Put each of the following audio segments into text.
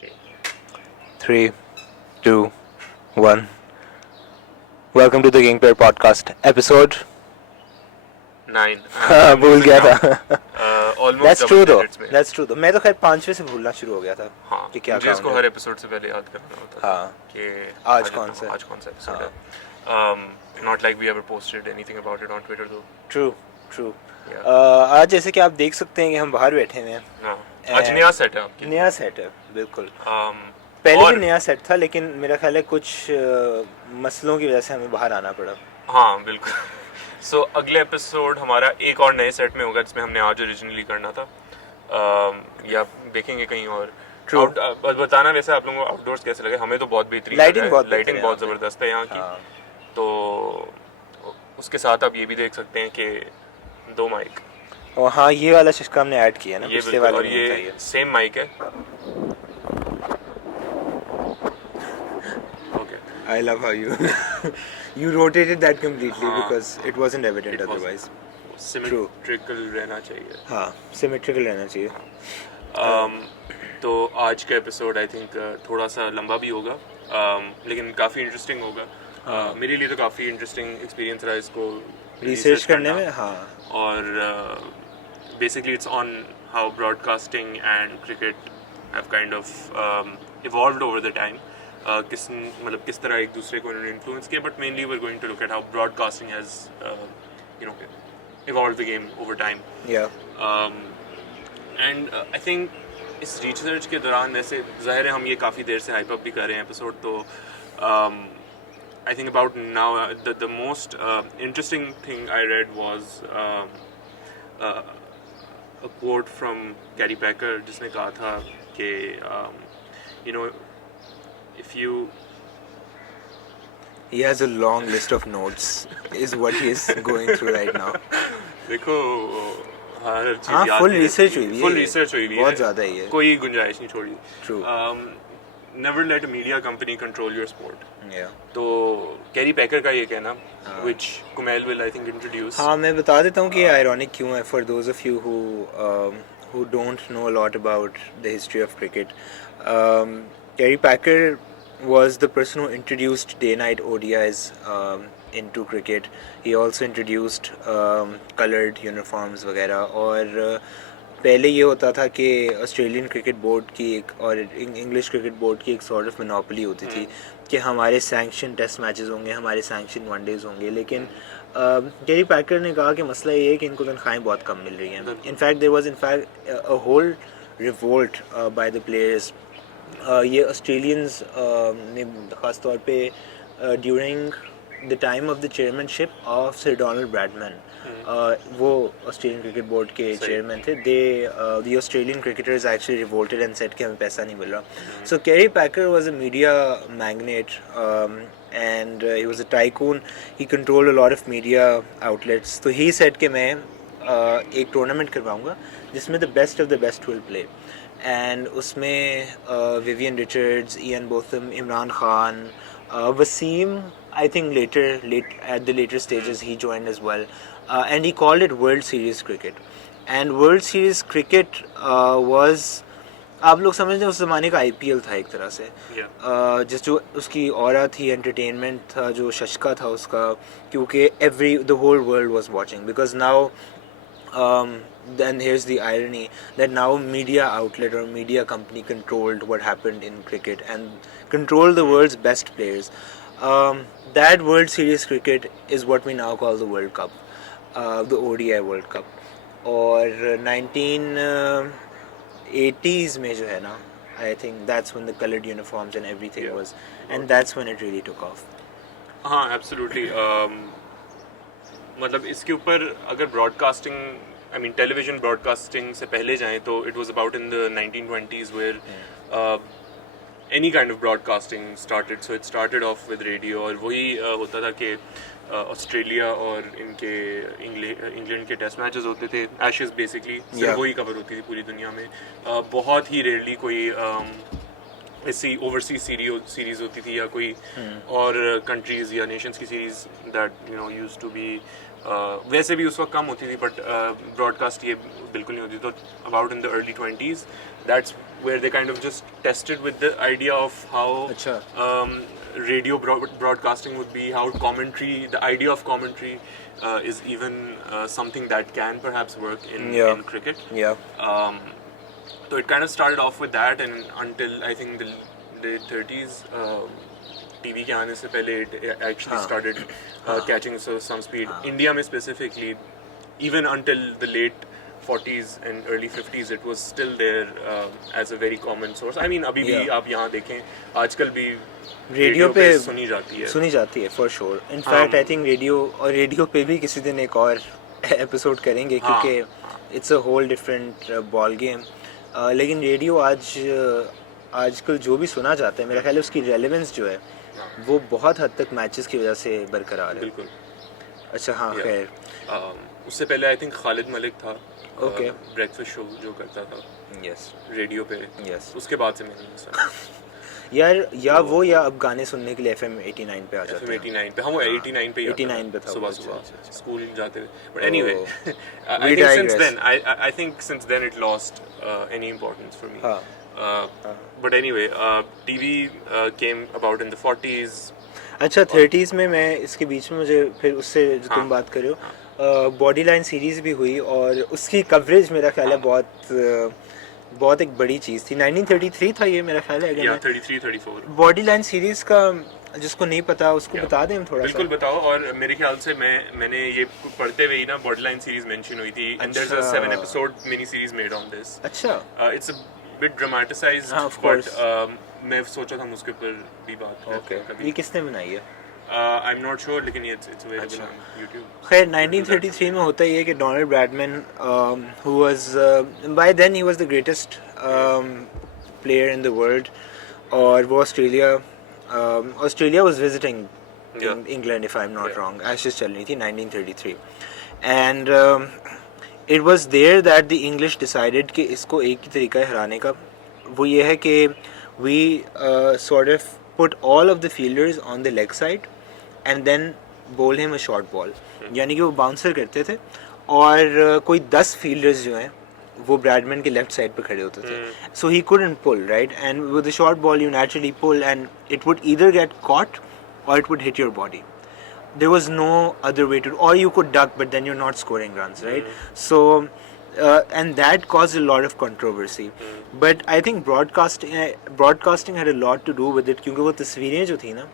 3, 2, 1. Welcome to the King Pair podcast episode. 9 भूल गया था. Almost That's true though. That's true though. मैं तो खैर 5वें से भूलना शुरू हो गया था. हाँ कि क्या मुझे इसको count हर है. एपिसोड से पहले याद करना होता था हाँ. कि आज कौन सा एपिसोड है. Not like we ever posted anything about it on Twitter though. True. आज जैसे कि आप देख सकते हैं कि हम बाहर बैठे हुए हैं. हाँ आज नया सेट है आपके. नया सेट है बिल्कुल. पहले भी नया सेट था लेकिन मेरा ख्याल है कुछ मसलों की वजह से हमें बाहर आना पड़ा. हाँ बिल्कुल. सो अगले एपिसोड हमारा एक और नए सेट में होगा जिसमें हमने आज ओरिजिनली करना था. या देखेंगे कहीं और. बताना वैसे आप लोगों को आउटडोर्स कैसे लगे. हमें तो बहुत बेहतरीन लाइटिंग बहुत ज़बरदस्त है यहाँ की. तो उसके साथ आप ये भी देख सकते हैं कि 2 माइक. और हाँ ये वाला सिस्टम हमने ऐड किया ना ये पिछले वाले और में ये सेम माइक है. I love how you rotated that completely because it wasn't evident otherwise. Symmetrical रहना चाहिए. हाँ symmetrical रहना चाहिए. तो आज का एपिसोड आई थिंक थोड़ा सा लंबा भी होगा लेकिन काफ़ी इंटरेस्टिंग होगा. मेरे लिए तो काफ़ी इंटरेस्टिंग एक्सपीरियंस रहा इसको रिसर्च करने में. हाँ और basically it's on how broadcasting and cricket have kind of evolved over the time. किस तरह एक दूसरे को उन्होंने इन्फ्लुएंस किया. But mainly we are going to look at how broadcasting has evolved the game over time. And I think इस research के दौरान वैसे ज़ाहिर है हम ये काफ़ी देर से हाइप अप भी कर रहे हैं एपिसोड. तो I think about now the most interesting thing I read was a quote from Kerry Packer जिसने कहा था कि you know if you he has a long list of notes is what he is going through right now. देखो हर चीज़ याद full research हुई है बहुत ज़्यादा ही है. कोई गुंजाइश नहीं छोड़ी. True. Never let a media company control your sport. Yeah. तो कैरी पैकर का ये कहना which Kumail will I think introduce. हाँ मैं बता देता हूँ कि ironic क्यों है for those of you who don't know a lot about the history of cricket. Gary Packer was the person who introduced day-night ODIs into cricket. He also introduced coloured uniforms वगैरह. और पहले ये होता था कि Australian cricket board की एक और इंग्लिश क्रिकेट बोर्ड की एक सॉर्ट ऑफ मोनोपोली होती थी कि हमारे सैंक्शन टेस्ट मैचेस होंगे, हमारे सैंक्शन वनडेज होंगे. लेकिन गैरी पैकर ने कहा कि मसला ये है कि इनको तनख्वाहें बहुत कम मिल रही हैं. In fact there was in fact a whole revolt by the players. ये ऑस्ट्रेलियंस ने ख़ास तौर पे during the time of the chairmanship of sir Donald Bradman. वो ऑस्ट्रेलियन क्रिकेट बोर्ड के चेयरमैन थे. The Australian cricketers actually revolted and said कि हमें पैसा नहीं मिल रहा. So Kerry Packer was a media magnate and he was a tycoon. He controlled a lot of media outlets. So he said कि मैं एक टूर्नामेंट करवाऊँगा जिसमें the best of the best will play. And उसमें Vivian Richards, Ian Botham, Imran Khan, Wasim I think at the later stages he joined as well. And he called it World Series cricket. And World Series cricket was, आप लोग समझते हैं उस ज़माने का IPL था एक तरह से. जिस जो उसकी ऑरा थी, एंटरटेनमेंट था, जो शशका था उसका, क्योंकि the whole world was watching. Because now then here's the irony that now media outlet or media company controlled what happened in cricket and controlled the world's best players. That World Series cricket is what we now call the World Cup, the ODI World Cup. और 1980s में जो है ना, I think that's when the colored uniforms and everything was, and that's when it really took off. हाँ absolutely. मतलब इसके ऊपर अगर broadcasting I mean television broadcasting से पहले जाएं तो it was about in the 1920s where any kind of broadcasting started. So it started off with radio. और वही होता था कि ऑस्ट्रेलिया और इनके इंग्लैंड के टेस्ट मैचेस होते थे, एशेस बेसिकली सिर्फ वही कवर होती थी पूरी दुनिया में. बहुत ही रेयरली कोई ऐसी ओवरसीज सीरीज होती थी या कोई और कंट्रीज़ या नेशंस की series that use to be वैसे भी उस वक्त कम होती थी बट ब्रॉडकास्ट ये बिल्कुल नहीं होती. तो about in the early 20s that's where they kind of just tested with the idea of how Acha. radio broadcasting would be, how commentary, the idea of commentary is even something that can perhaps work in cricket. Yeah. So it kind of started off with that, and until I think the late 30s, TV के आने से पहले it actually started catching some speed. India में specifically, even until the late 40s and early 50s, it was still there as a very common source. I mean, अभी भी आप यहाँ देखें, आजकल भी रेडियो पे सुनी जाती है for sure. In fact I think radio पे भी किसी दिन एक और एपिसोड करेंगे, क्योंकि it's a whole different ball game. लेकिन रेडियो आजकल जो भी सुना जाता है, मेरा ख्याल है उसकी रेलेवेंस जो है वो बहुत हद तक मैचेस की वजह से बरकरार है. बिल्कुल. अच्छा हाँ, खैर उससे पहले आई थिंक खालिद मलिक था, ओके, ब्रेकफास्ट शो जो करता था यस रेडियो पे. यस. उसके बाद से मैंने सुना. यार या वो या अब गाने सुनने के लिए FM 89 पे आ जाते हैं. FM 89 पे, हम वो 89 पे 89 पे था सुबह वो. सुबह स्कूल जाते हुए. But anyway, I think since then I think since then it lost any importance for me. But anyway, TV came about in the 40s. अच्छा 30s में मैं इसके बीच में मुझे फिर उससे जो तुम बात कर रहे हो, बॉडी लाइन सीरीज़ भी हुई और उसकी कवरेज मेरा ख्याल है बहुत एक बड़ी चीज़ थी. 1933 था ये मेरा ख्याल है. या 33-34 बॉडी लाइन सीरीज़ का जिसको नहीं पता उसको बता दें हम थोड़ा. बिल्कुल बताओ. और मेरे ख्याल से मैंने ये पढ़ते हुए ही ना बॉडी लाइन सीरीज मेंशन हुई थी. And there is a 7 episode mini series made on this. अच्छा. It's a bit dramatised, but मैं सोचा था उसके ऊपर भी बात करें. ये किसने बनाई है? आई एम नॉट श्योर, लेकिन इट्स अवेलेबल ऑन YouTube. खैर 1933 में होता ये कि Donald Bradman who was by then he was the greatest player in the world, और वो Australia was visiting England if I'm not wrong. Ashes चल रही थी 1933 and it was there that the English decided कि इसको एक ही तरीका है हराने का. वो ये है कि we sort of put all of the fielders on the leg side and then bowl him a short ball. यानी कि वो बाउंसर करते थे और कोई 10 फील्डर्स जो हैं वो ब्रैडमैन के लेफ्ट साइड पे खड़े होते थे. सो ही couldn't pull, right? And with the short ball you naturally pull and it would either get caught or it would hit your body. There was no other way to, or you could duck, but then you're not scoring runs, right? So and that caused a lot of controversy. But I think broadcasting had a lot to do with it, क्योंकि वो तस्वीरें जो थी ना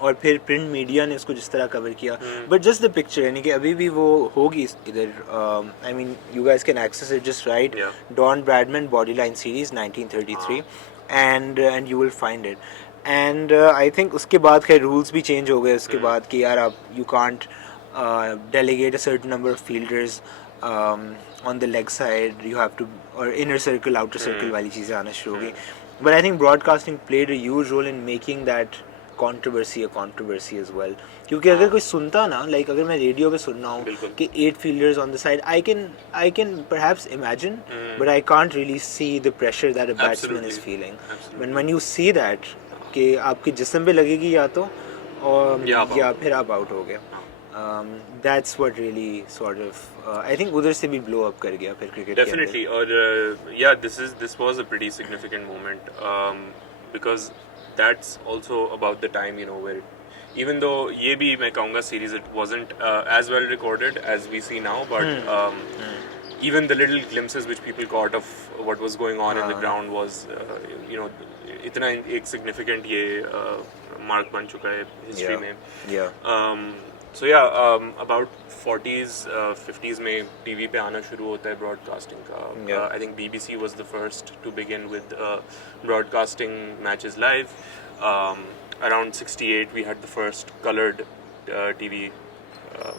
और फिर print media ने उसको जिस तरह कवर किया. बट जस्ट द पिक्चर, यानी कि अभी भी वो होगी इधर. I mean you guys can access it, just write Don Bradman bodyline series 1933 and you will find it. And I think उसके बाद खैर रूल्स भी चेंज हो गए उसके बाद कि यार आप you can't delegate a certain number of fielders on the leg side, you have to, or inner circle outer circle वाली चीज़ें आना शुरू हो गई. But I think broadcasting played a huge role in making that controversy a controversy as well. क्योंकि अगर कोई सुनता ना, like अगर मैं रेडियो पे सुन रहा हूँ कि 8 fielders on the side, I can perhaps imagine, but I can't really see the pressure that a batsman is feeling. When you see that कि आपके जिस्म पे लगेगी या तो और या फिर आप आउट हो गए. That's what really sort of I think उधर से भी blow up कर गया फिर cricket. Definitely. और yeah, this was a pretty significant moment because that's also about the time, you know, where even though ये भी मैं कहूँगा series it wasn't as well recorded as we see now, but even the little glimpses which people caught of what was going on in the ground was you know इतना एक significant ये mark बन चुका है history में. So yeah, about 40s, 50s में TV पे आना शुरू होता है broadcasting का. I think BBC was the first to begin with broadcasting matches live. Around 68 we had the first colored TV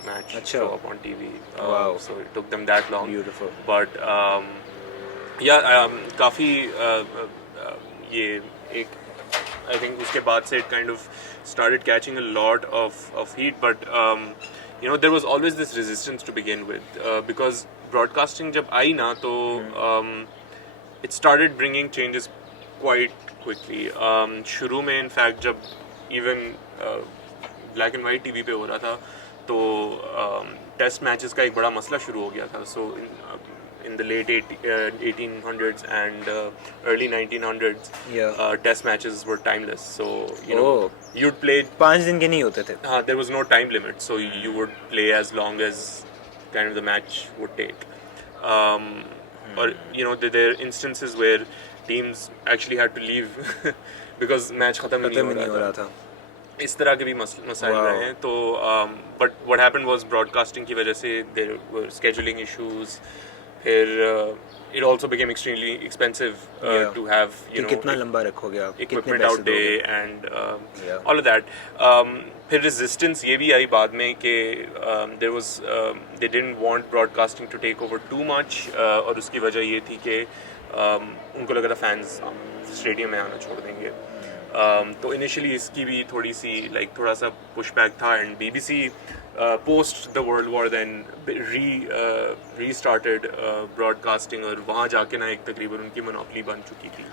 match show up on TV. Wow. So it took them that long. Beautiful. But yeah, काफ़ी ये एक I think उसके बाद से it kind of started catching a lot of heat, but you know there was always this resistance to begin with because broadcasting जब आई ना तो it started bringing changes quite quickly. शुरू में in fact जब even black and white TV पे हो रहा था तो टेस्ट मैचेस का एक बड़ा मसला शुरू हो गया था. So in the late 1800s and early 1900s, Yeah. test matches were timeless. So you know Oh. you'd play. 5 दिन के नहीं होते थे. There was no time limit, so you would play as long as kind of the match would take. Or you know there are instances where teams actually had to leave because match खत्म ही नहीं हो रहा था. इस तरह के भी मसाइल रहे हैं. तो but what happened was broadcasting की वजह से देयर वर scheduling issues. फिर it also became extremely expensive to have कितना लंबा रखोगे आप, equipment out there and all of that. फिर resistance ये भी आई बाद में कि there was they didn't want broadcasting to take over too much और उसकी वजह ये थी कि उनको लगा था फैंस स्टेडियम में आना छोड़ देंगे. तो इनिशियली इसकी भी थोड़ी सी थोड़ा सा पुशबैक था and BBC post the world war then restarted broadcasting और वहाँ जाके ना एक तकरीबन उनकी मोनोपोली बन चुकी थी.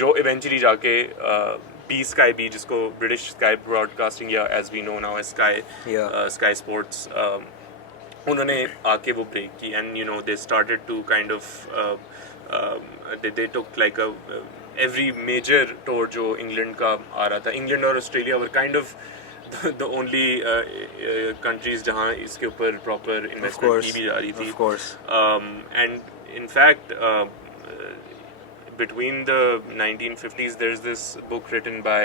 जो इवेंचुअली जाके स्काई भी जिसको ब्रिटिश स्काई ब्रॉडकास्टिंग या as we know now Sky Sports उन्होंने आके वो ब्रेक की and you know they started to kind of they took like every major tour जो इंग्लैंड का आ रहा था. इंग्लैंड और Australia were kind of the only countries जहाँ इसके ऊपर proper investment की भी जा रही थी. And in fact between the 1950s there's this book written by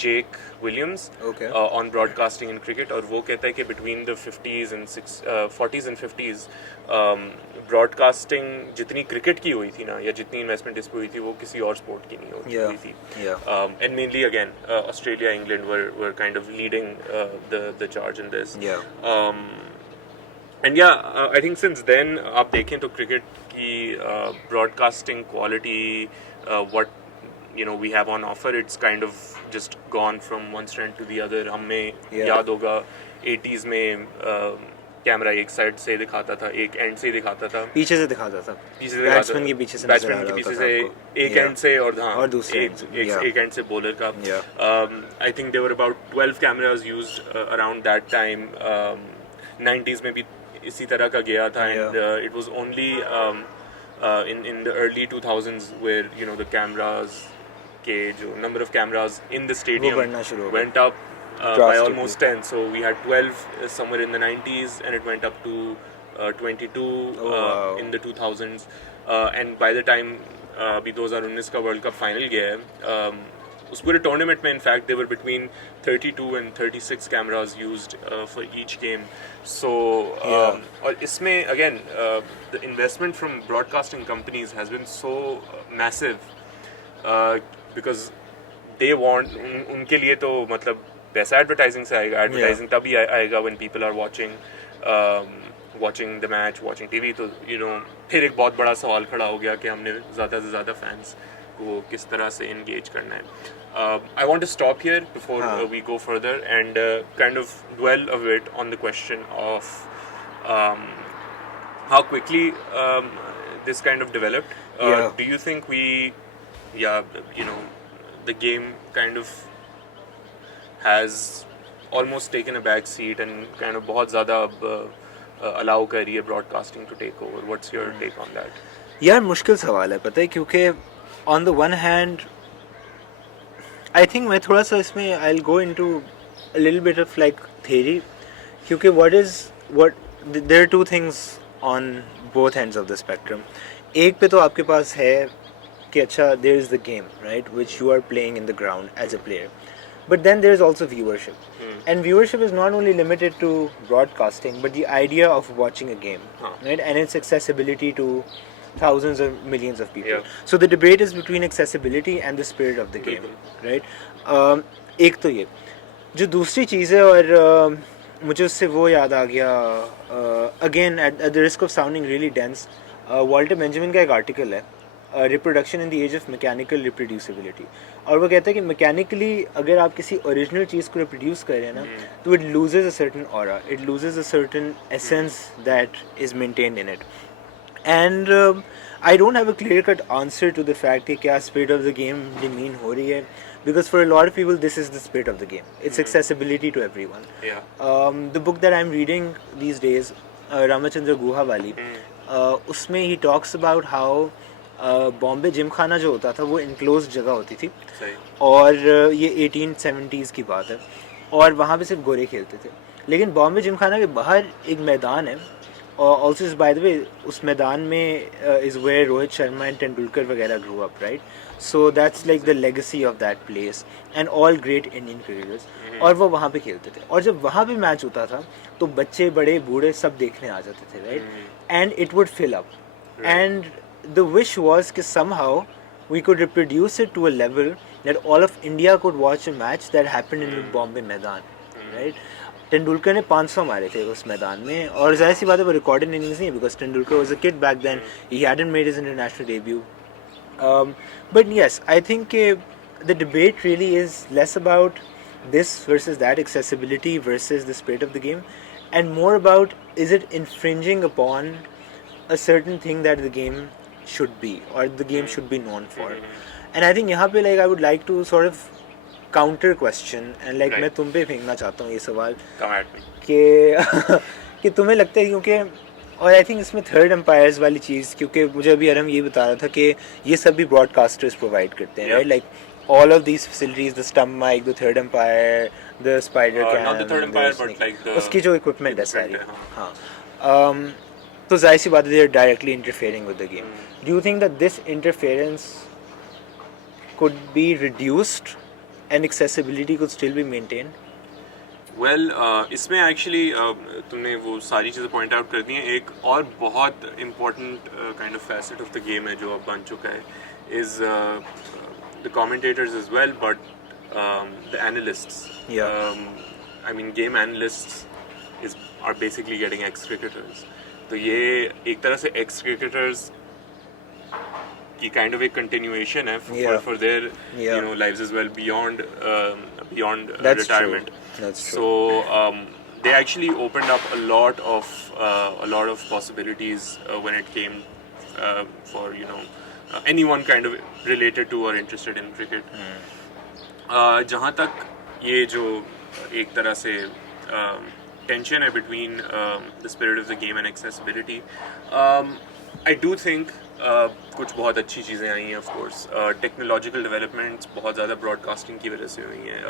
Jake Williams on broadcasting in cricket और वो कहता है कि between the 40s and 50s broadcasting जितनी क्रिकेट की हुई थी ना या जितनी इन्वेस्टमेंट इस पर हुई थी वो किसी और स्पोर्ट की नहीं हुई थी. And mainly again Australia England were kind of leading the charge in this. And या आई थिंक सिंस देन आप देखें तो क्रिकेट की broadcasting quality what you know we have on offer, it's kind of just gone from one strand to the other. हमें याद होगा 80s में camera एक साइड से दिखाता था, एक एंड से दिखाता था, पीछे से दिखाता था, बैट्समैन के पीछे से एक एंड से और और दूसरे एक एंड से बॉलर का. I think there were about 12 cameras used around that time. 90s में भी इसी तरह का गया था and it was only in the early 2000s where you know the cameras के जो number of cameras in the stadium went up by almost 10. So we had 12 somewhere in the 90s and it went up to 22 in the 2000s. And by the time अभी 2019 का world cup final गया है उस पूरे tournament में in fact they were between 32 and 36 cameras used for each game. So और इसमें again the investment from broadcasting companies has been so massive because they want उनके लिए तो मतलब पैसा एडवर्टाइजिंग से आएगा. एडवर्टाइजिंग तभी आएगा when people are watching the match, watching TV. तो you know फिर एक बहुत बड़ा सवाल खड़ा हो गया कि हमने ज़्यादा से ज़्यादा फैंस को किस तरह से engage करना है. I want to stop here before we go further and kind of dwell a bit on the question of how quickly this kind of developed. Do you think you know the game kind of has almost taken a back seat and kind of बहुत ज़्यादा allow कर रही है broadcasting to take over? What's your take on that? यार मुश्किल सवाल है पता है क्योंकि on the one hand I think मैं थोड़ा सा इसमें I'll go into a little bit of like theory क्योंकि there are two things on both ends of the spectrum. एक पे तो आपके पास है कि अच्छा there is the game right which you are playing in the ground as a player, but then there is also viewership and viewership is not only limited to broadcasting but the idea of watching a game right and its accessibility to thousands or millions of people. So the debate is between accessibility and the spirit of the game right. एक तो ये जो दूसरी चीज़ है और मुझे उससे वो याद आ गया again at the risk of sounding really dense, Walter Benjamin का एक आर्टिकल है reproduction in the age of mechanical reproducibility और वो कहता है कि मैकेनिकली अगर आप किसी ओरिजिनल चीज़ को रिप्रोड्यूस कर रहे हैं ना तो it loses a certain aura, it loses a certain essence that is maintained in it. And I don't have a clear-cut answer to the fact कि क्या spirit of the game demean हो रही है, because for a lot of people this is the spirit of the game. It's accessibility to everyone. The book that I'm reading these days, Ramachandra Guha wali, उसमें he talks about how Bombay gym खाना जो होता था वो enclose जगह होती थी सही और ये 1870s की बात है और वहाँ पे सिर्फ गोरे खेलते थे लेकिन बॉम्बे जिम खाना के बाहर एक मैदान है और also is by the way उस मैदान में is where Rohit Sharma and Tendulkar वगैरह grew up right so that's like the legacy of that place and all great Indian cricketers और वो वहाँ पे खेलते थे और जब वहाँ पे मैच होता था तो बच्चे बड़े बूढ़े सब देखने आ जाते थे right and it would fill up and the wish was that somehow we could reproduce it to a level that all of India could watch a match that happened in the Bombay मैदान right Tendulkar ने 500 मारे थे उस मैदान में और जाहिर सी बात है वो रिकॉर्डेड इनिंग्स नहीं है because Tendulkar was a kid back then he hadn't made his international debut but yes I think the debate really is less about this versus that accessibility versus the spirit of the game and more about is it infringing upon a certain thing that the game should be or the game should be known for and I think यहाँ पे like I would like to sort of counter question and like मैं तुम पे फेंकना चाहता हूँ ये सवाल कि कि तुम्हें लगता है क्योंकि और आई थिंक इसमें थर्ड एम्पायर्स वाली चीज़ क्योंकि मुझे अभी अरम ये बता रहा था कि ये सब भी ब्रॉडकास्टर्स प्रोवाइड करते हैं right like all of these facilities the stump mic the third umpire the spider cam not the third umpire but like the उसकी जो equipment है सारी हाँ तो जाहिर सी बात है they are directly interfering with the game do you think that this interference could be reduced and accessibility could still be maintained well इसमें actually तुमने वो सारी चीज़ें point out कर दी हैं एक और बहुत important kind of facet of the game है जो अब बन चुका है is the commentators as well but the analysts I mean game analysts are basically getting ex-cricketers तो ये एक तरह से ex-cricketers की kind of a continuation है for their you know lives as well beyond That's retirement true. That's true. so they actually opened up a lot of possibilities when it came for you know anyone kind of related to or interested in cricket जहाँ तक ये जो एक तरह से tension है between the spirit of the game and accessibility I do think कुछ बहुत अच्छी चीज़ें आई हैं of course technological developments बहुत ज़्यादा broadcasting की वजह से हुई हैं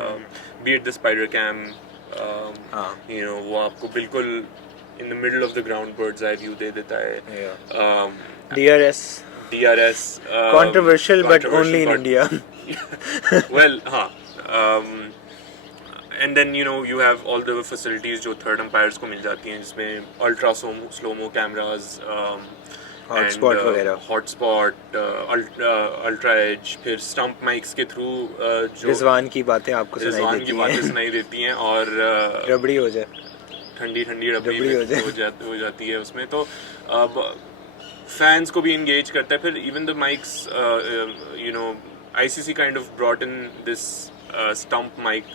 be it the spider cam you know वो आपको बिल्कुल in the middle of the ground bird's eye view दे देता है DRS controversial but only in India well and then you know you have all the facilities जो third umpires को मिल जाती हैं जिसमें ultra slow mo cameras hotspot वगैरह hotspot ultra edge फिर stump mics के through जो रिजवान की बातें आपको सुनाई देती हैं और रबड़ी हो जाए ठंडी रबड़ी हो जाती है उसमें तो फैंस को भी इंगेज करता है फिर even the mics you know ICC kind of brought in this stump mic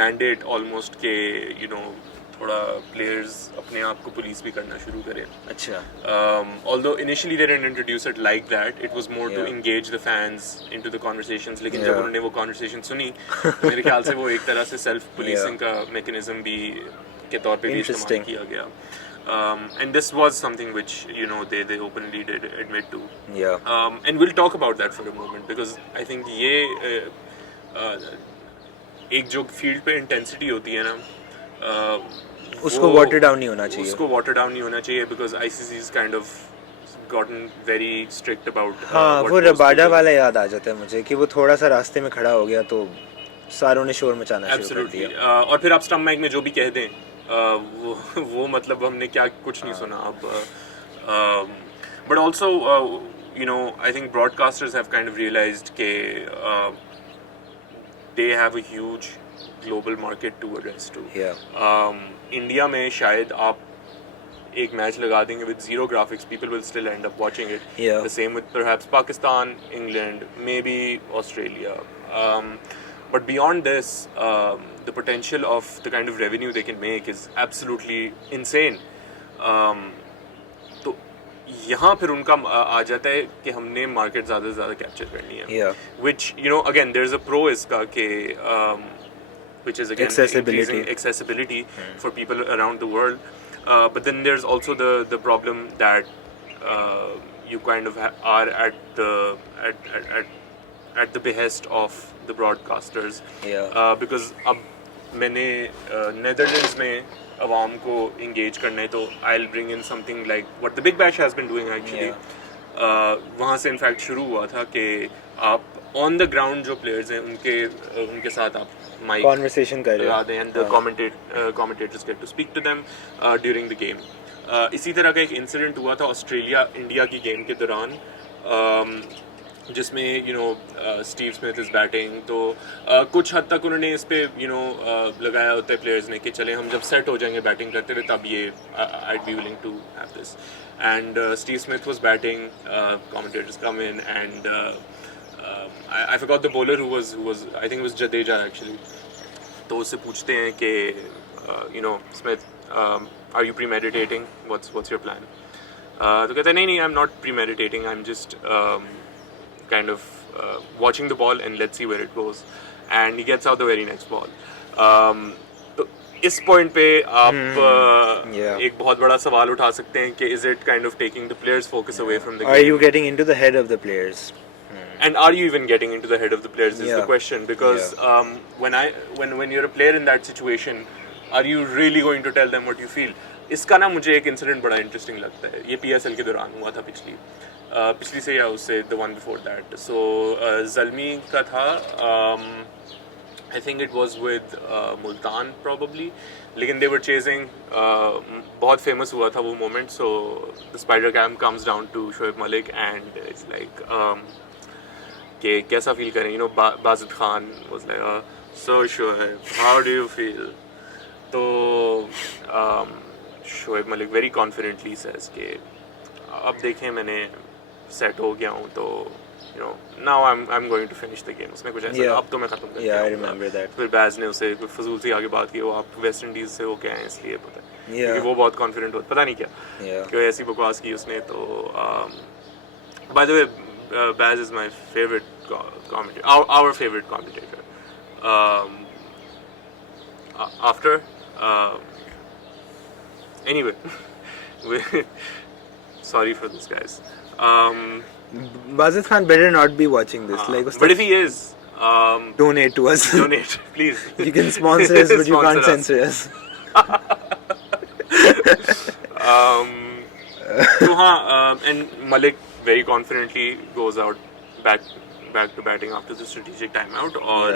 mandate almost के you know थोड़ा players अपने आप को police भी करना शुरू करें अच्छा although initially they didn't introduce it like that it was more to engage the fans into the conversations लेकिन जब उन्होंने वो conversation सुनी तो मेरे ख्याल से वो एक तरह से self policing का mechanism भी के तौर पे भी इस्तेमाल किया गया and this was something which you know they openly did admit to and we'll talk about that for a moment because I think ये एक जो फील्ड पे इंटेंसिटी होती है ना उसको वाटर डाउन नहीं होना चाहिए because ICC is kind of gotten very strict about हाँ वो रबाडा वाला याद आ जाता है मुझे कि वो थोड़ा सा रास्ते में खड़ा हो गया तो सारों ने शोर मचाना शुरू कर दिया और फिर आप स्टंप माइक में जो भी कह दें वो मतलब हमने क्या कुछ नहीं सुना अब but also you know I think broadcasters have kind of realized के they have a huge global market to address to India में शायद आप एक मैच लगा देंगे with zero graphics people will still end up watching it the same with perhaps Pakistan England maybe Australia but beyond this the potential of the kind of revenue they can make is absolutely insane तो यहाँ फिर उनका आ जाता है कि हमने market ज़्यादा से ज़्यादा कैप्चर करनी है which you know again there is a pro इसका कि which is again increasing accessibility for people around the world but then there's also the problem that you kind of are at the behest of the broadcasters. Yeah. Because अब मैंने Netherlands में अवाम को engage करना है तो I'll bring in something like what the Big Bash has been doing actually. वहाँ से in fact शुरू हुआ था कि आप ऑन द ग्राउंड जो प्लेयर्स हैं उनके साथ आप माइक कॉन्वर्सेशन कर रहे हैं and the commentators get to speak to them during the game. इसी तरह का एक इंसिडेंट हुआ था ऑस्ट्रेलिया इंडिया की गेम के दौरान जिसमें स्टीव स्मिथ इज़ बैटिंग तो कुछ हद तक उन्होंने इस पे लगाया होता है प्लेयर्स ने कि चले हम जब सेट हो जाएंगे बैटिंग करते हुए तब ये I'd be willing to have this. And Steve Smith was batting, commentators come in and I forgot the bowler who was I think it was Jadeja actually. तो उससे पूछते हैं कि Smith, are you premeditating? What's your plan? तो कहते हैं नहीं I'm not premeditating, I'm just kind of watching the ball and let's see where it goes. And he gets out the very next ball. तो इस point पे आप एक बहुत बड़ा सवाल उठा सकते हैं कि is it kind of taking the players' focus away from the game? Are you getting into the head of the players? And are you even getting into the head of the players is the question, because when you're a player in that situation, are you really going to tell them what you feel? इसका ना मुझे एक incident बड़ा interesting लगता है. ये PSL के दौरान हुआ था पिछली से या उससे the one before that. So Zalmi का था I think it was with Multan probably, लेकिन they were chasing बहुत famous हुआ था वो moment. So the spider cam comes down to Shoaib Malik and it's like कि कैसा feel करें, Bazid Khan was like so Shoaib, how do you feel? तो Shoaib Malik very confidently says कि अब देखें मैंने सेट हो गया हूँ तो now I'm going to finish the game. उसने कुछ ऐसा अब तो मैं खत्म कर I remember that. फिर बैज ने उसे कोई फजूल सी आगे बात की वो आप वेस्ट इंडीज से होके आए इसलिए पता है क्योंकि वो बहुत कॉन्फिडेंट होता पता नहीं क्या क्यों ऐसी बकवास की उसने तो by the way Baz is my favorite commentator, our favorite commentator after anyway sorry for this guys. Bazid Khan better not be watching this. But if he is, donate to us. Donate, please. You can sponsor us, but you can't censor us. So and Malik very confidently goes out back to batting after the strategic timeout और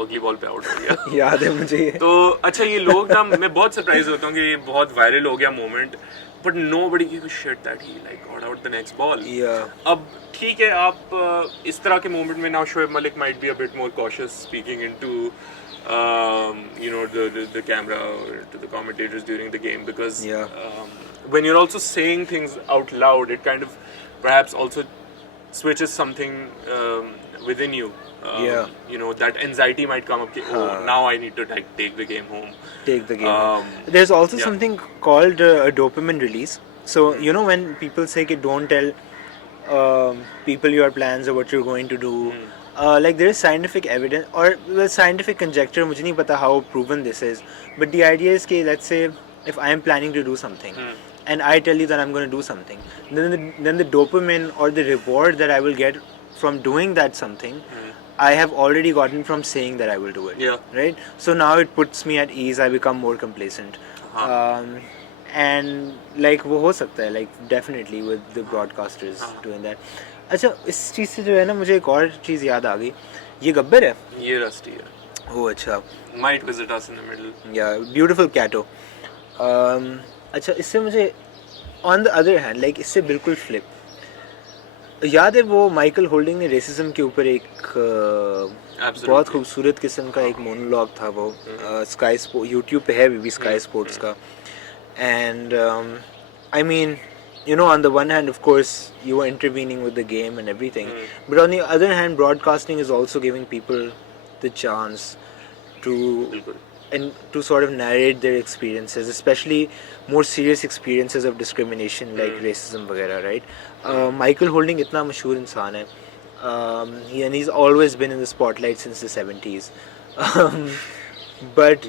अगली ball पे out हो गया. याद है मुझे ये. तो अच्छा ये लोग ना मैं बहुत सरप्राइज होता हूँ कि ये बहुत वायरल हो गया moment. But nobody gave a shit that he got out the next ball. Yeah. अब ठीक है आप इस तरह के मोमेंट में now Shoaib Malik might be a bit more cautious speaking into the camera or to the commentators during the game because when you're also saying things out loud it kind of perhaps also switches something within you. That anxiety might come up. Now I need to take the game home. Take the game. There's also something called a dopamine release. So when people say कि don't tell people your plans or what you're going to do. Like there is scientific evidence or scientific conjecture. मुझे नहीं पता how proven this is. But the idea is कि let's say if I am planning to do something. And I tell you that I'm going to do something, then the dopamine or the reward that I will get from doing that something, I have already gotten from saying that I will do it. Yeah. Right? So now it puts me at ease. I become more complacent. And like वो हो सकता है like definitely with the broadcasters doing that. अच्छा इस चीज़ से जो है ना मुझे एक और चीज़ याद आ गई. ये गब्बर है? ये रस्टी है. ओह अच्छा. Might visit us in the middle. Yeah, beautiful cato. अच्छा इससे मुझे on the other hand like इससे बिल्कुल flip. याद है वो माइकल होल्डिंग ने रेसिज्म के ऊपर एक बहुत खूबसूरत किस्म का एक मोनोलॉग था वो स्काई स्पोर्ट यूट्यूब पे है भी स्काई स्पोर्ट्स का and I mean on the one hand of course you are intervening with the game and everything but on the other hand broadcasting is also giving people the chance to sort of narrate their experiences, especially more serious experiences of discrimination like racism वगैरह, right? Michael Holding इतना मशहूर इंसान है, and he's always been in the spotlight since the 70s. but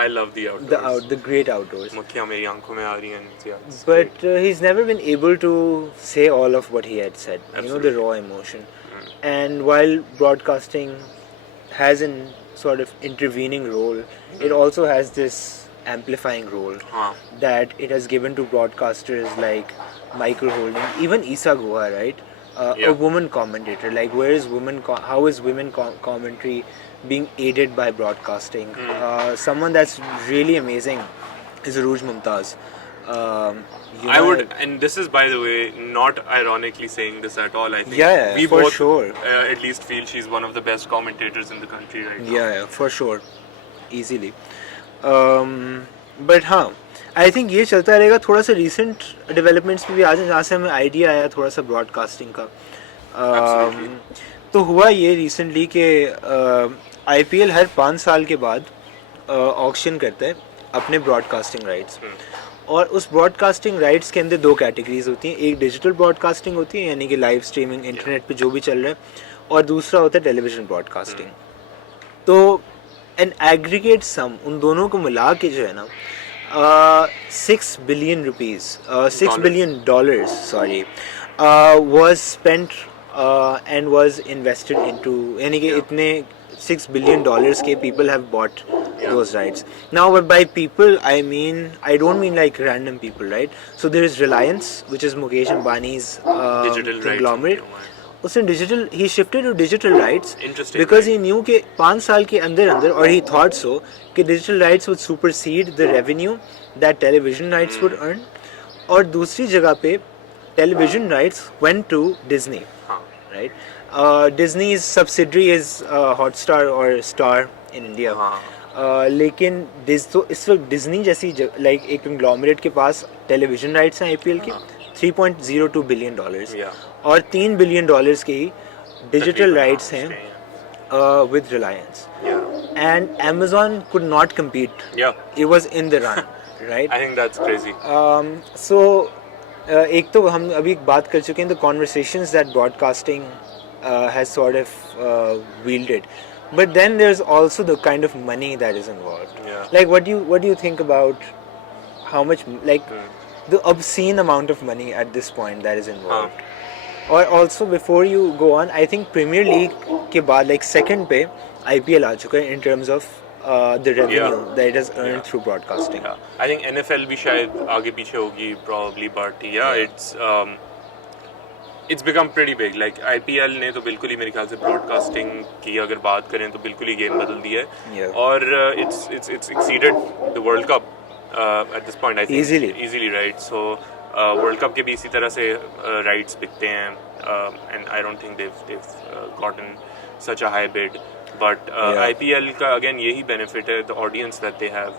I love the outdoors. the great outdoors. मक्खियाँ मेरी आंखों में आ रही हैं. Yeah, it's But great. he's never been able to say all of what he had said. You know, the Absolutely. raw emotion. And while broadcasting has an sort of intervening role, it also has this amplifying role हाँ. that it has given to broadcasters like Michael Holding, even Isa Goa, right? Yeah. A woman commentator. Like, where is how is women commentary being aided by broadcasting? Someone that's really amazing is Arooj Mumtaz. I would, and this is, by the way, not ironically saying this at all. I think Yeah, we for both sure. At least feel she's one of the best commentators in the country right now. Yeah, for sure, easily. But हाँ, I think ये चलता रहेगा. थोड़ा सा recent developments भी आ जाए जहाँ से हमें आइडिया आया थोड़ा सा ब्रॉडकास्टिंग का. Absolutely. तो हुआ ये रिसेंटली कि IPL हर 5 साल के बाद ऑक्शन करता है अपने ब्रॉडकास्टिंग राइट्स. और उस ब्रॉडकास्टिंग राइट्स के अंदर 2 कैटेगरीज होती हैं. एक डिजिटल ब्रॉडकास्टिंग होती है, यानी कि लाइव स्ट्रीमिंग इंटरनेट पे जो भी चल रहा है, और दूसरा होता है टेलीविज़न ब्रॉडकास्टिंग. तो एन एग्रीगेट सम उन दोनों को मिला के जो है ना, $6 billion, $6 billion, sorry, was spent and was invested into, यानी कि इतने $6 billion के people have bought those rights. Now, by people, I don't mean like random people, right? So there is Reliance, which is Mukesh Ambani's Digital conglomerate. rights. उसने digital, he shifted to digital rights Interesting, because right? he knew कि 5 साल के अंदर और he thought so कि digital rights would supersede the revenue that television rights would earn. और दूसरी जगह पे television rights went to Disney, हाँ. right? Disney's subsidiary is Hotstar or Star in India. लेकिन तो इस वक्त डिज्नी जैसी लाइक एक कंग्लोमरेट के पास टेलीविजन राइट्स हैं IPL के $3.02 billion, और $3 billion के ही डिजिटल राइट्स हैं with Reliance. And Amazon could not compete. It was in the run, right? I think that's crazy. So एक तो हम अभी बात कर चुके हैं the conversations that broadcasting has sort of wielded. But then there's also the kind of money that is involved. Like, what do you think about how much, like, the obscene amount of money at this point that is involved? Or also, before you go on, I think Premier League के बाद, like, second पे IPL आ चुका है in terms of the revenue that it has earned through broadcasting. I think NFL भी शायद आगे पीछे होगी probably, but it's become pretty big. Like IPL ने तो बिल्कुल ही मेरे ख्याल से ब्रॉडकास्टिंग की अगर बात करें तो बिल्कुल ही गेम बदल दी है. और it's exceeded the World Cup at this point, I think. Easily, right? So World Cup के भी इसी तरह से rights बिकते हैं, and I don't think they've gotten such a high bid. But IPL का again यही benefit है, the audience that they have.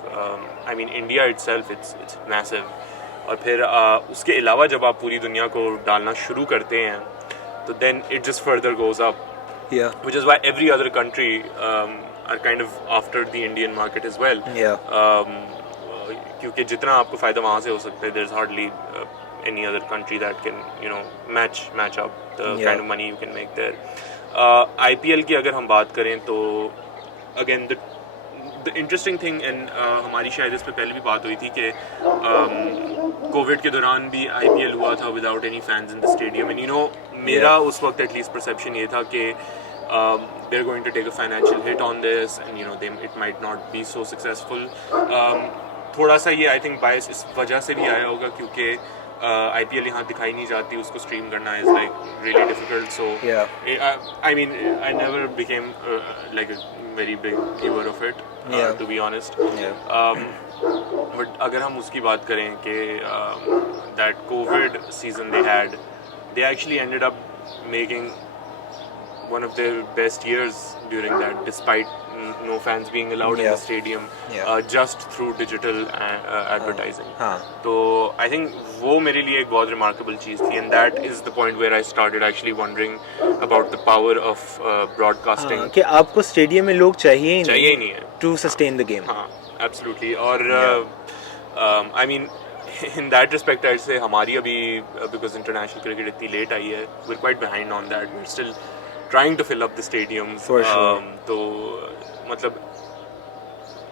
I mean, India itself, it's massive. और फिर उसके अलावा जब आप पूरी दुनिया को डालना शुरू करते हैं तो then it just further goes up. Which is why every other country are kind of after the Indian market as well. क्योंकि जितना आपको फ़ायदा वहाँ से हो सकता है, there's hardly any other country that can, you know, match up the kind of money you can make there. IPL की अगर हम बात करें तो again the interesting thing, and हमारी शायद इस पे पहले भी बात हुई थी कि कोविड के दौरान भी IPL हुआ था without any fans in the stadium, and you know मेरा उस वक्त at least perception ये था कि they're going to take a financial hit on this, and you know it might not be so successful. थोड़ा सा ये I think bias इस वजह से भी आया होगा क्योंकि IPL यहाँ दिखाई नहीं जाती, उसको स्ट्रीम करना is like really difficult. So I mean I never became like a very big viewer of it, to be honest. But अगर हम उसकी बात करें कि that COVID season they actually ended up making one of their best years during that, despite no fans being allowed in the stadium, just through digital advertising. So I think वो मेरे लिए एक बहुत remarkable चीज़ थी, and that is the point where I started actually wondering about the power of broadcasting. कि आपको stadium में लोग चाहिए ही नहीं है to sustain the game. Absolutely. और I mean in that respect I'd say हमारी अभी because international cricket इतनी late आई है, we're quite behind on that. We're still trying to fill up the stadiums. For sure. तो मतलब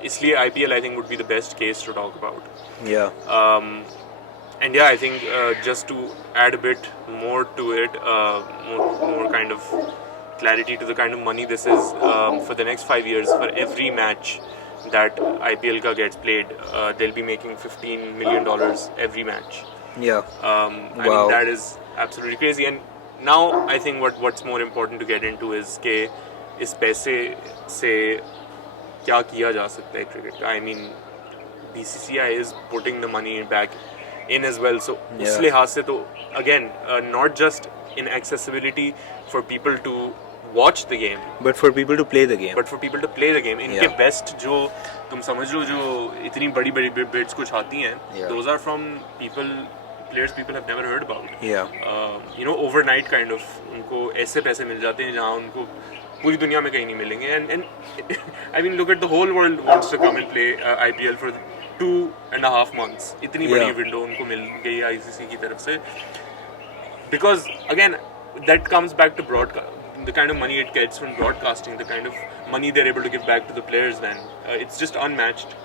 इसलिए IPL I think would be the best case to talk about. Yeah. And yeah, I think just to add a bit more to it, more kind of clarity to the kind of money this is, for the next 5 years, for every match that IPL ka gets played, they'll be making $15 million every match. Yeah. I Wow. mean, that is absolutely crazy. And now I think what's more important to get into is कि इस पैसे से क्या किया जा सकता है cricket का. I mean, BCCI is putting the money back in as well. So Yeah. उस लिहाज से तो again, not just in accessibility for people to watch the game, But for people to play the game. but for people to play the game. इनके Yeah. best जो तुम समझ लो जो इतनी बड़ी बड़ी bids कुछ आती हैं, Yeah. those are from players people have never heard about. Yeah. Overnight kind of उनको ऐसे पैसे मिल जाते हैं जहाँ उनको पूरी दुनिया में कहीं नहीं मिलेंगे. And I mean, look at the whole world wants to come and play IPL for 2.5 months. इतनी बड़ी Yeah. window उनको मिल गई ICC की तरफ से. Because again, that comes back to the kind of money it gets from broadcasting, the kind of money they're able to give back to the players. Then it's just unmatched.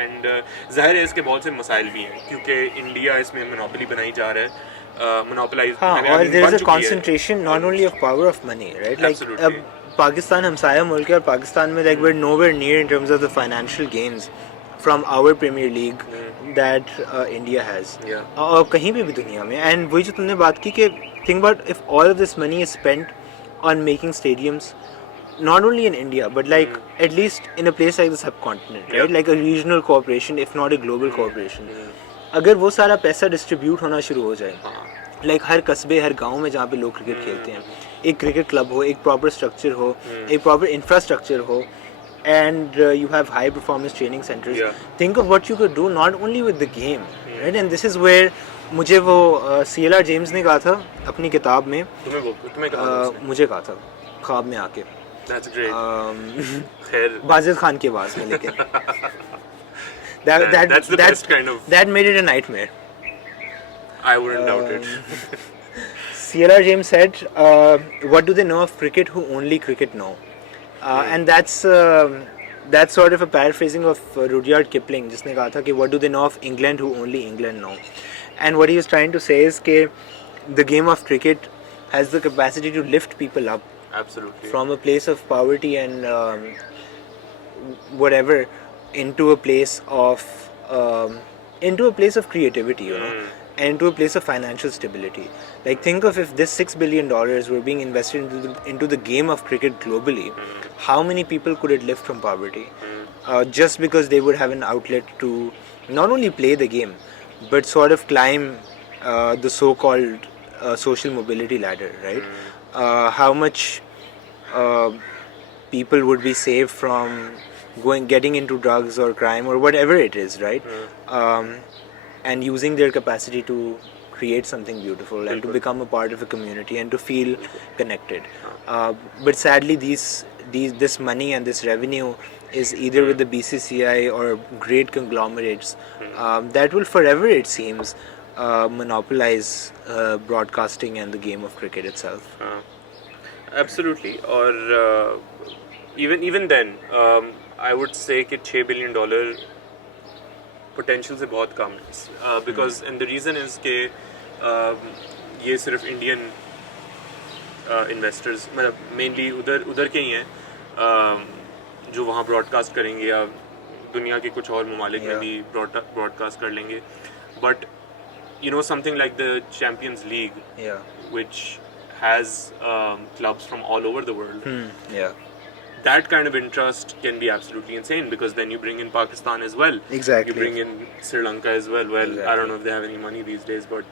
And जाहिर है इसके बहुत से मसाइल भी हैं क्योंकि India इसमें मोनोपोली बनाई जा रहा है. Monopolize. हाँ, I mean, और there बन is a चुकी है. concentration not only of power of money, right? Like Absolutely. अब पाकिस्तान हमसाया मुल्क है और पाकिस्तान में like we're nowhere near in terms of the financial gains from our Premier League that India has. Yeah. और कहीं भी दुनिया में. And वही जो तुमने बात की कि think about if all of this money is spent on making stadiums, not only in India but like at least in a place like the subcontinent, right? Yeah. Like a regional corporation, if not a global corporation. अगर वो सारा पैसा distribute होना शुरू हो जाए, like हर कस्बे हर गांव में जहाँ पे लोग क्रिकेट खेलते हैं, एक क्रिकेट क्लब हो, एक प्रॉपर स्ट्रक्चर हो, एक प्रॉपर इंफ्रास्ट्रक्चर हो, and you have high performance training centres. Yeah. Think of what you can do not only with the game, right? And this is where मुझे वो CLR जेम्स ने कहा था अपनी किताब में, तुम्हें कहा था उसने? मुझे कहा था ख्वाब में आके, That's great. खैर, बाजिद खान की आवाज़ में, लेकिन that's the best kind of. that made it a nightmare. I wouldn't doubt it. CLR James said, "What do they know of cricket who only cricket know?" And that's sort of a paraphrasing of Rudyard Kipling, जिसने कहा था कि what do they know of England who only England know? And what he was trying to say is कि the game of cricket has the capacity to lift people up Absolutely. from a place of poverty and whatever into a place of creativity, you know, and into a place of financial stability. Like think of if this $6 billion were being invested into the game of cricket globally, how many people could it lift from poverty? Just because they would have an outlet to not only play the game but sort of climb the so-called social mobility ladder, right? How much people would be saved from getting into drugs or crime or whatever it is, right? And using their capacity to create something beautiful and to become a part of a community and to feel connected. But sadly, this money and this revenue is either with the BCCI or great conglomerates that will forever, it seems, monopolize broadcasting and the game of cricket itself. Absolutely. Or even then, I would say कि $6 billion potential से बहुत कम है, because and the reason is कि ये सिर्फ Indian investors, मतलब mainly उधर के ही हैं जो वहाँ broadcast करेंगे या दुनिया के कुछ और ममालिक में भी broadcast कर लेंगे. But you know, something like the Champions League, which has clubs from all over the world. That kind of interest can be absolutely insane, because then you bring in Pakistan as well. Exactly. You bring in Sri Lanka as well. Well, Exactly. I don't know if they have any money these days, but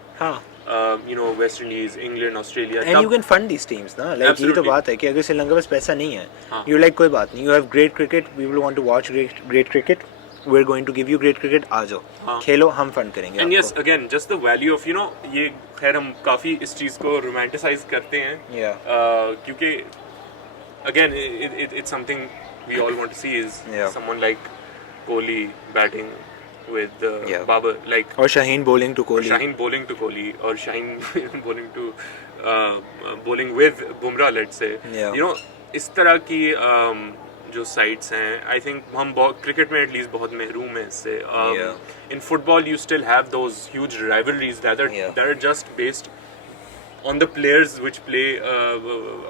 you know, West Indies, England, Australia. And you can fund these teams, ना? Like ये तो बात है कि अगर श्रीलंका में पैसा नहीं है, you're like कोई बात नहीं. You have great cricket. People want to watch great cricket. We're going to give you great cricket. आ जाओ, खेलो, हम fund करेंगे. And yes, again, just the value of, you know, ये खैर हम काफी इस चीज को romanticize करते हैं. क्योंकि again, it's something we all want to see is someone like Kohli batting with Babar, like, or Shaheen bowling to Kohli. Or Shaheen bowling with Bumrah, let's say. You know, इस तरह की जो sites हैं, I think हम cricket में at least बहुत महरूम हैं इससे. Yeah. In football you still have those huge rivalries that are just based on the players which play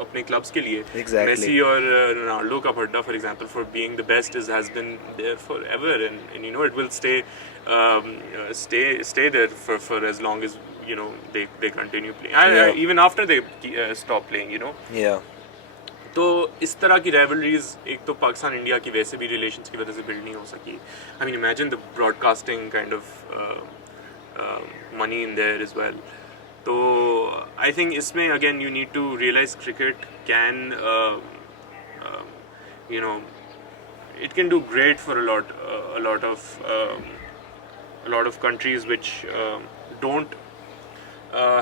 अपने clubs के लिए. Exactly. Messi और Ronaldo का भड्डा, for example, for being the best has been there forever, and you know it will stay there for as long as you know they continue playing. Yeah. Even after they stop playing, you know. Yeah. तो इस तरह की rivalries एक तो Pakistan India की वैसे भी relations की वजह से build नहीं हो सकी. I mean, imagine the broadcasting kind of money in there as well. So I think इसमें again you need to realize cricket can you know it can do great for a lot of countries which don't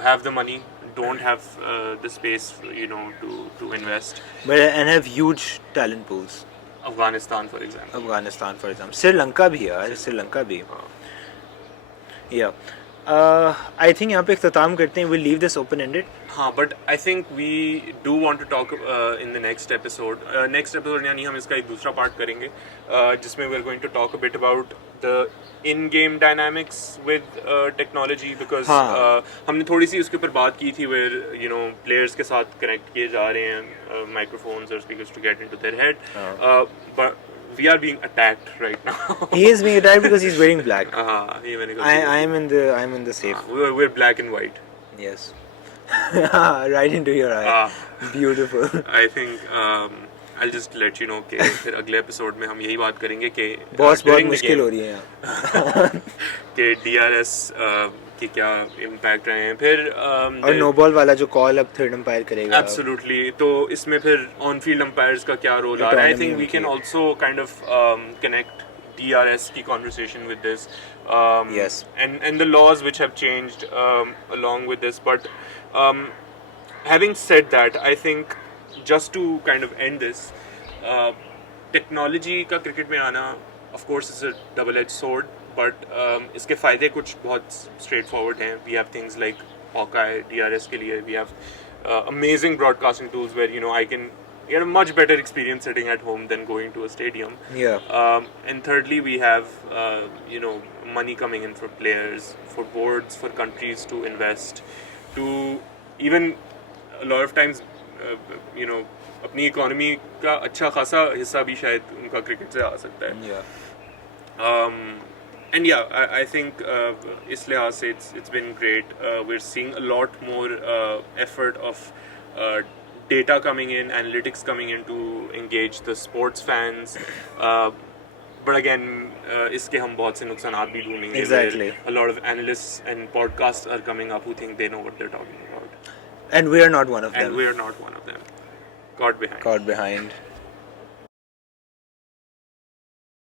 have the money, don't have the space, you know, to invest. But and have huge talent pools. Afghanistan for example. Sri Lanka भी यार, Sri Lanka भी. Yeah. I think यहाँ पे इख्तिताम करते हैं. We'll leave this open-ended. हाँ, but I think we do want to talk in the next episode. Next episode यानी हम इसका एक दूसरा part करेंगे, जिसमें we're going to talk a bit about the in-game dynamics with technology, because हमने थोड़ी सी उसके ऊपर बात की थी where you know players के साथ connect किए जा रहे हैं microphones or speakers to get into their head, but we are being attacked right now. He is being attacked because he's wearing black. I'm in the safe. We're black and white. Yes. Right into your eye. Beautiful. I think I'll just let you know कि फिर अगले episode में हम यही बात करेंगे कि बहुत मुश्किल हो रही है यहाँ कि DRS कि क्या इम्पैक्ट रहे हैं. फिर और नो बॉल वाला जो कॉल अब थर्ड अंपायर करेगा. एब्सोल्युटली. तो इसमें फिर ऑन फील्ड अंपायर्स का क्या रोल आ रहा है. I think we can also kind of connect DRS की conversation with this, yes, and the laws which have changed along with this. But having said that, I think just to kind of end this, technology का cricket में आना of course is a double-edged sword, but इसके फ़ायदे कुछ बहुत straightforward हैं. We have things like Hawkeye, DRS के लिए. We have amazing broadcasting tools where you know I can get a much better experience sitting at home than going to a stadium. Yeah. And thirdly, we have you know money coming in for players, for boards, for countries to invest, to even a lot of times you know अपनी economy का अच्छा खासा हिस्सा भी शायद उनका cricket से आ सकता है. And yeah, I think इस लिहाज से it's been great. We're seeing a lot more effort of data coming in, analytics coming in to engage the sports fans. But again, इसके हम बहुत से नुकसानात भी ढूंढेंगे. Exactly. A lot of analysts and podcasts are coming up who think they know what they're talking about. And we are not one of them. And we are not one of them. Caught behind. Caught behind.